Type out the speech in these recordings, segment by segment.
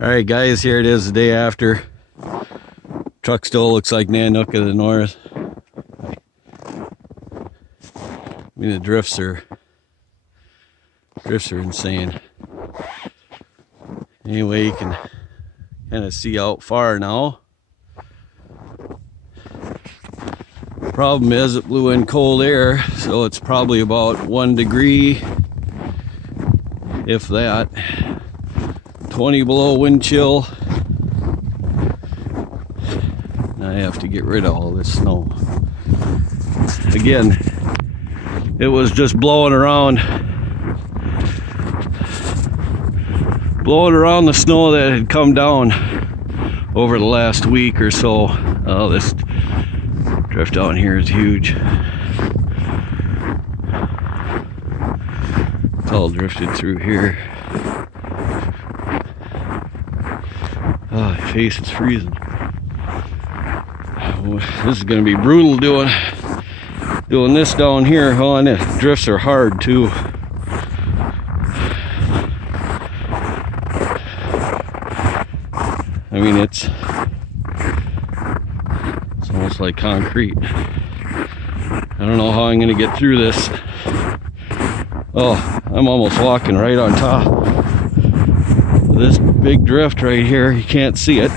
All right, guys, here it is the day after. Truck still looks like Nanook of the North. I mean, the drifts are insane. Anyway, you can kind of see out far now. Problem is it blew in cold air, so it's probably about 1 degree, if that. 20 below wind chill. Now I have to get rid of all this snow. Again, it was just blowing around the snow that had come down over the last week or so. Oh, this drift down here is huge. It's all drifted through here. Oh, my face is freezing. This is going to be brutal doing this down here. Oh, and the drifts are hard too. I mean, it's almost like concrete. I don't know how I'm going to get through this. Oh, I'm almost walking right on top of this big drift right here. You can't see it.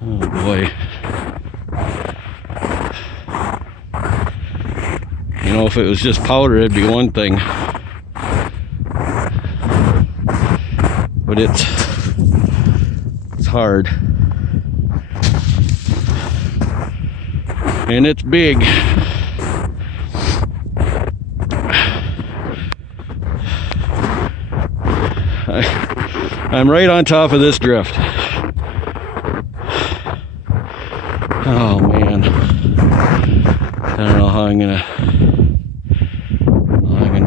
Oh boy. You know, if it was just powder, it'd be one thing. But it's hard. And it's big. I'm right on top of this drift. Oh man. I don't know how I'm gonna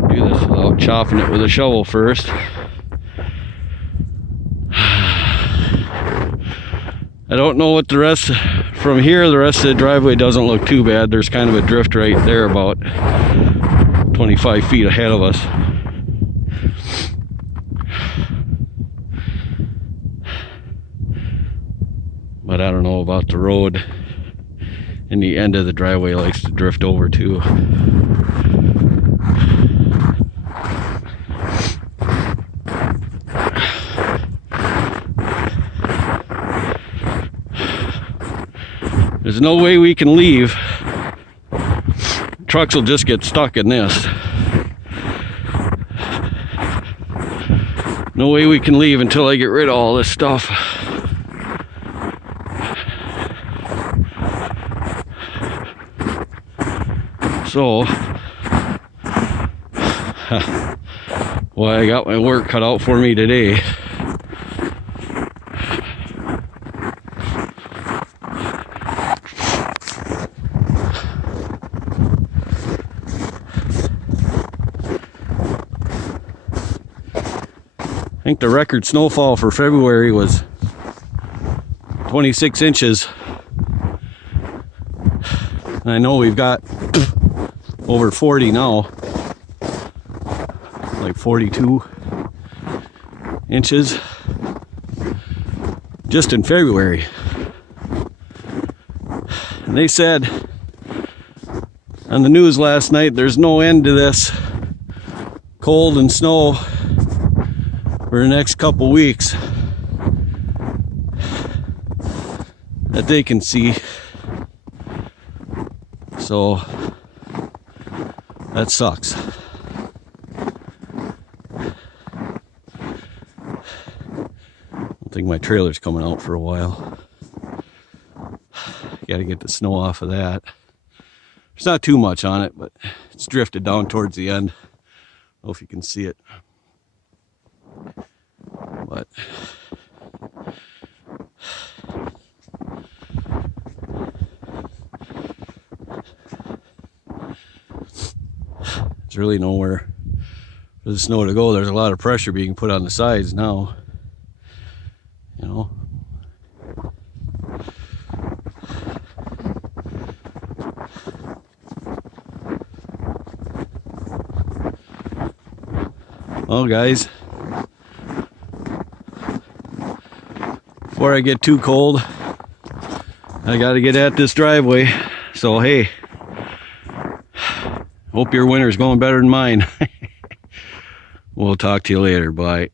do this without chopping it with a shovel first. I don't know what the rest from here. The rest of the driveway doesn't look too bad. There's kind of a drift right there about 25 feet ahead of us. But I don't know about the road. And the end of the driveway likes to drift over too. There's no way we can leave. Trucks will just get stuck in this. No way we can leave until I get rid of all this stuff. So, well, I got my work cut out for me today. I think the record snowfall for February was 26 inches. And I know we've got over 40 now, like 42 inches just in February. And they said on the news last night there's no end to this cold and snow for the next couple weeks that they can see. So that sucks. I don't think my trailer's coming out for a while. Gotta get the snow off of that. There's not too much on it, but it's drifted down towards the end. I don't know if you can see it. But there's really nowhere for the snow to go. There's a lot of pressure being put on the sides now. You know, Well, guys, before I get too cold, I got to get at this driveway. So, hey, hope your winter's going better than mine. We'll talk to you later. Bye.